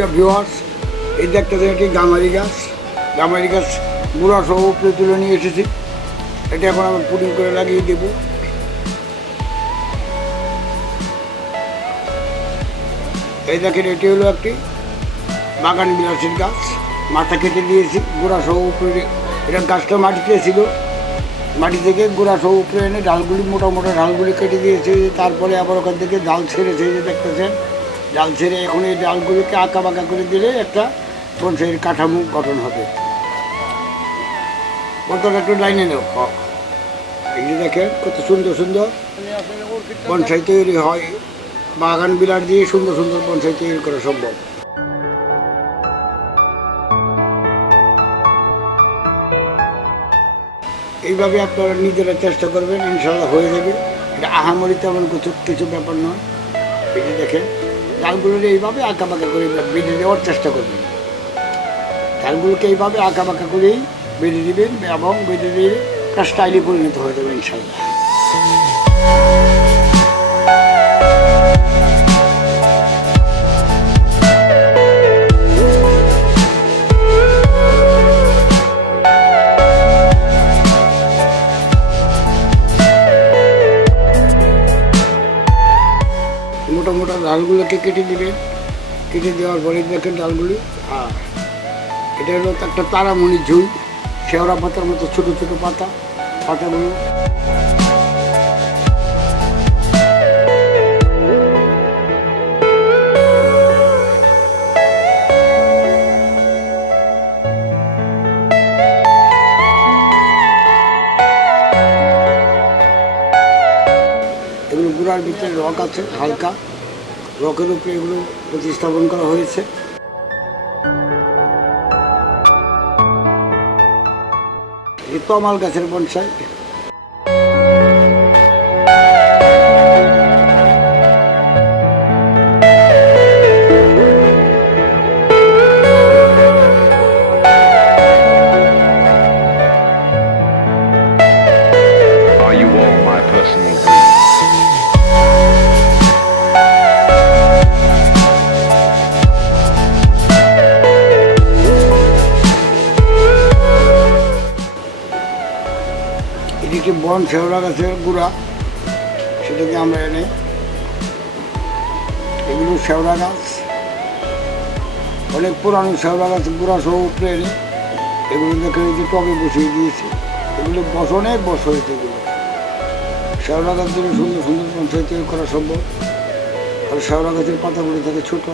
প্রিয় ভিউয়ার্স এই দেখতে একটি গামারি গাছ। গামারি গাছ গুঁড়া সহ উপরে তুলে নিয়ে এসেছি। এটা এখন আমি পুডিং করে লাগিয়ে দেব। এই দেখেন, এটি হলো একটি বাগান বিলাসের গাছ। মাথা কেটে দিয়েছি গোড়া সহ উপরে এটা গাছটা মাটিতে ছিল। মাটি থেকে গোড়া সহ উপরে এনে ডালগুলি মোটা মোটা ডালগুলি কেটে দিয়েছে। তারপরে আবার ওখান থেকে ডাল ছেড়েছে যে দেখতেছেন। ডাল ছেড়ে এখন এই ডালগুলোকে আঁকা বাঁকা করে দিলে একটা বনসাইয়ের কাঠামো গঠন হবে। কতটা একটু লাইনে নেব যে দেখেন, কত সুন্দর সুন্দর বনসাই তৈরি হয়। বাগান বিলাট দিয়ে সুন্দর সুন্দর বনসাই তৈরি করা সম্ভব। এইভাবে আপনারা নিজেরা চেষ্টা করবেন ইনশাল্লাহ হয়ে যাবে। এটা আহামরি তেমন কিছু কিছু ব্যাপার নয়। এটি দেখেন ডালগুলোকে এইভাবে আঁকা বাঁকা করে বেঁধে দেওয়ার চেষ্টা করবেন গানগুলোকে এইভাবে আঁকা বাঁকা করেই বেঁধে দিবেন এবং বেঁধে দিয়ে একটা স্টাইলে পরিণত হয়ে যাবে ইনশাল্লাহ ডালগুলোকে কেটে দিবেন কেটে দেওয়ার পরে দেখেন ডালগুলি। আর এটা হলো একটা তারামণির ঝুল শেওড়া পাতার মতো ছোট ছোট পাতা পাতাগুলো। এগুলো গুড়ার ভিতরে রক আছে হালকা। রকের উপরে এগুলো প্রতিস্থাপন করা হয়েছে। এই তমাল গাছের বনসাই। বন শেওড়া গাছের গুঁড়া, সেটাকে আমরা এনে এগুলো শেওড়া গাছ, অনেক পুরানো শেওড়া গাছ, গুঁড়া সহ উপরে এনে এগুলো দেখে যে টবে বসিয়ে দিয়েছে। এগুলো বস অনেক বস হয়েছে এগুলো। শেওড়া গাছ দিয়ে সুন্দর সুন্দর পঞ্চায়েত করা সম্ভব। আর শেওড়া গাছের পাতাগুলো থাকে ছোটো।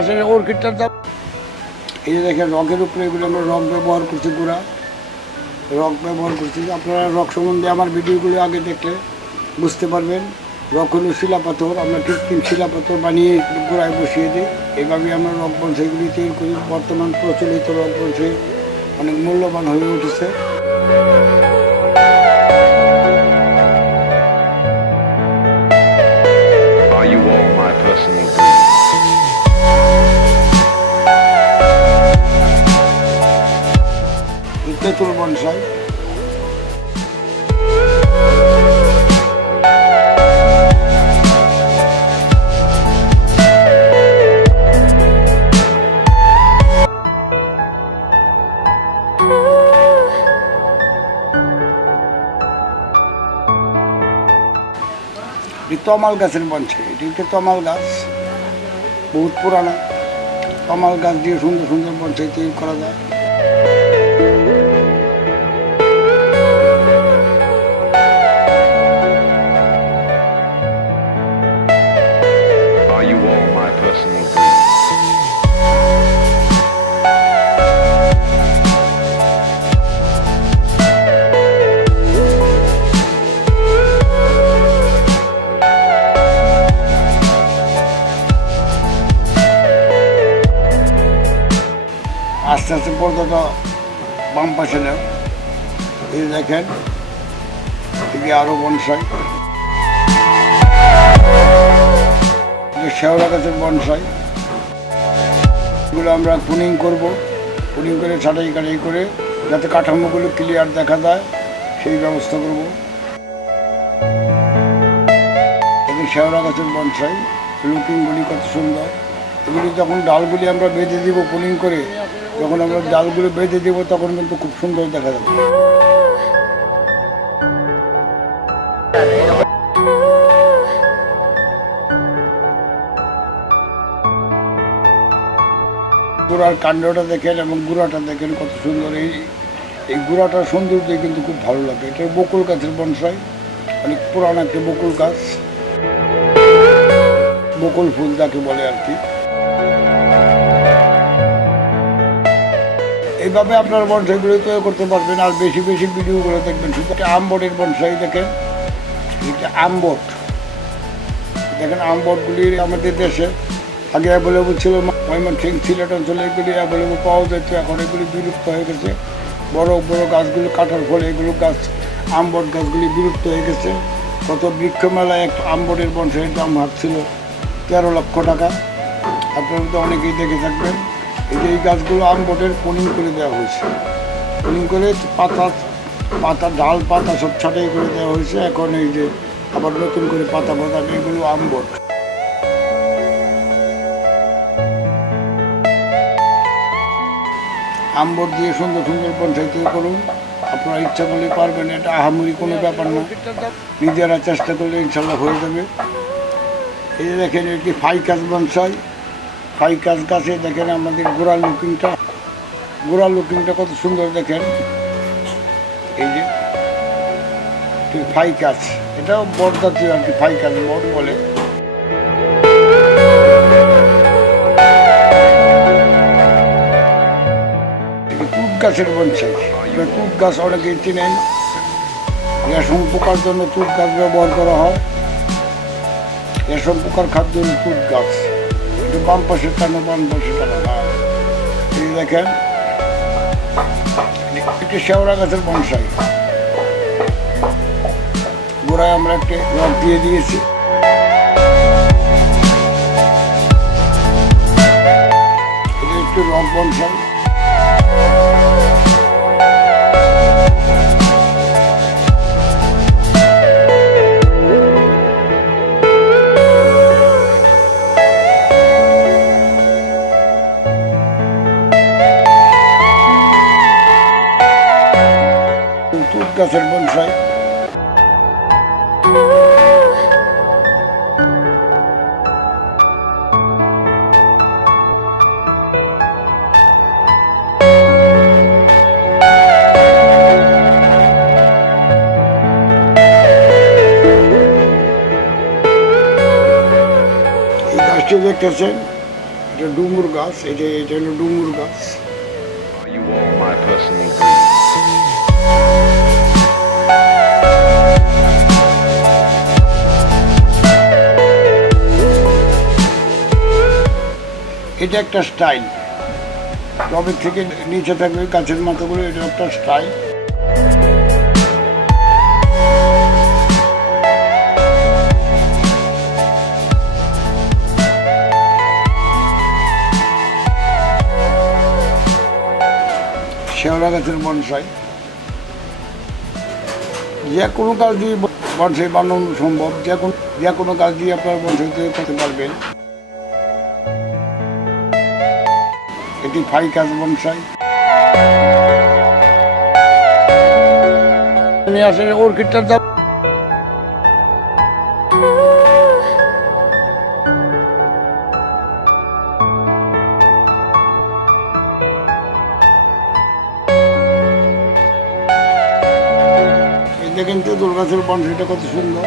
আসলে অর্কিডটার দাম এই যে দেখেন রকের উপরে এগুলো আমরা রক ব্যবহার করছি গুঁড়া রক ব্যবহার করছি। আপনারা রক সম্বন্ধে আমার ভিডিওগুলো আগে দেখলে বুঝতে পারবেন। রক হলো শিলাপাথর আমরা কৃত্রিম শিলাপাথর বানিয়ে গোড়ায় বসিয়ে দিই। এইভাবে আমরা রক বনসাইগুলি তৈরি করি। বর্তমান প্রচলিত রক বনসাই অনেক মূল্যবান হয়ে উঠেছে। তেঁতুল বনসাই তমাল গাছের বনসাই এটি হচ্ছে তমাল গাছ। বহুত পুরানা। তমাল গাছ দিয়ে সুন্দর সুন্দর বনসাই তৈরি করা যায়। আস্তে আস্তে পর্দাটা বাম পাশে নেন এই দেখেন, এদিকে আরও বনসাই। শেওড়া গাছের বনসাই। এগুলো আমরা পুনিং করব। পুনিং করে ছাটাই কাটাই করে যাতে কাঠামোগুলো ক্লিয়ার দেখা যায়, সেই ব্যবস্থা করব। এখানে শেওড়া গাছের বনসাই লুকিংগুলি কত সুন্দর। এগুলি যখন ডালগুলি আমরা বেঁধে দিব পুলিং করে যখন আমরা ডালগুলো বেঁধে দেবো, তখন কিন্তু খুব সুন্দর দেখা যাবে। গুড়ার কাণ্ডটা দেখেন এবং গুড়াটা দেখেন কত সুন্দর। এই এই গুড়াটার সৌন্দর্য কিন্তু খুব ভালো লাগে। এটা বকুল গাছের বনসাই, অনেক পুরানো একটা বকুল গাছ। বকুল ফুল যাকে বলে আর কি। এইভাবে আপনার বনসাইগুলো তৈরি করতে পারবেন আর বেশি বেশি ভিডিওগুলো দেখবেন। শুধু আমবটের বনসাই দেখেন। এটা আমবট দেখেন আমবটগুলি আমাদের দেশে আগে অ্যাভেলেবল ছিল ময়মনসিং সিলেট অঞ্চলে এগুলি অ্যাভেলেবল পাওয়া যেত, এখন এগুলি বিলুপ্ত হয়ে গেছে। বড় বড় গাছগুলি কাটার ফলে এগুলো গাছ আমবট গাছগুলি বিলুপ্ত হয়ে গেছে। কত বৃক্ষ মেলায় একটা আমবটের বনসাইয়ের দাম হাঁটছিল তেরো লক্ষ টাকা। আপনারা তো অনেকেই দেখে থাকবেন। এই যে এই গাছগুলো আমবটের পুনিং করে দেওয়া হয়েছে। পুনিং করে পাতা পাতা, ডাল, পাতা সব ছাটাই করে দেওয়া হয়েছে। এখন এই যে আবার নতুন করে পাতা পাতা, এগুলো আমবট আমবট দিয়ে সুন্দর সুন্দর পঞ্চায়েত করুন। আপনারা ইচ্ছা করলে পারবেন, এটা আহামরি কোনো ব্যাপার না। নিজেরা চেষ্টা করলে ইনশাল্লাহ হয়ে যাবে। এই দেখেন, এটি ফাইকাস বনসাই। ফাইকাস গাছে দেখেন আমাদের গোড়া লুকিংটা। গোড়া লুকিংটা কত সুন্দর দেখেন। এই যে ফাইকাস এটাও বড় জাতীয় আর কি ফাইকাস বড় বলে। এটা গাছের বনসাই তুত গাছ অনেকেই চিনেন। রেশম পোকার জন্য তুত গাছ ব্যবহার করা হয়। রেশম পোকার খাদ্য তুত গাছ। এটা বাম পাশে টানো বাম পাশে টানো না। এই দেখেন, একটি শেওড়া গাছের বনসাই। গোড়ায় আমরা একটি রক দিয়ে দিয়েছি। একটু বনসাই। গাছের বনসাই দেখতেছেন? এটা ডুমুর গাছ এটা এটা হলো ডুমুর গাছ। এটা একটা স্টাইল। টবের থেকে নিচে থাকবে গাছের মাথাগুলো এটা একটা স্টাইল। শেওড়া গাছের বনসাই। যে কোনো কাজ দিয়ে বনসাই বানানো সম্ভব। যে কোনো যে কোনো কাজ দিয়ে আপনার বনসাই করতে পারবেন। এটি ফাইকাস বনসাই নিয়ে আসেন অর্কিডটার দাম দেখেন তেঁতুল গাছের বনসাইটা কত সুন্দর।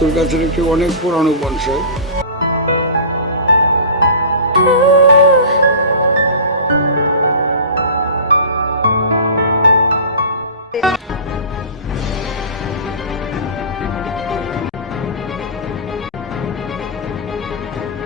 আতুর গাছের একটি অনেক পুরানো বংশ।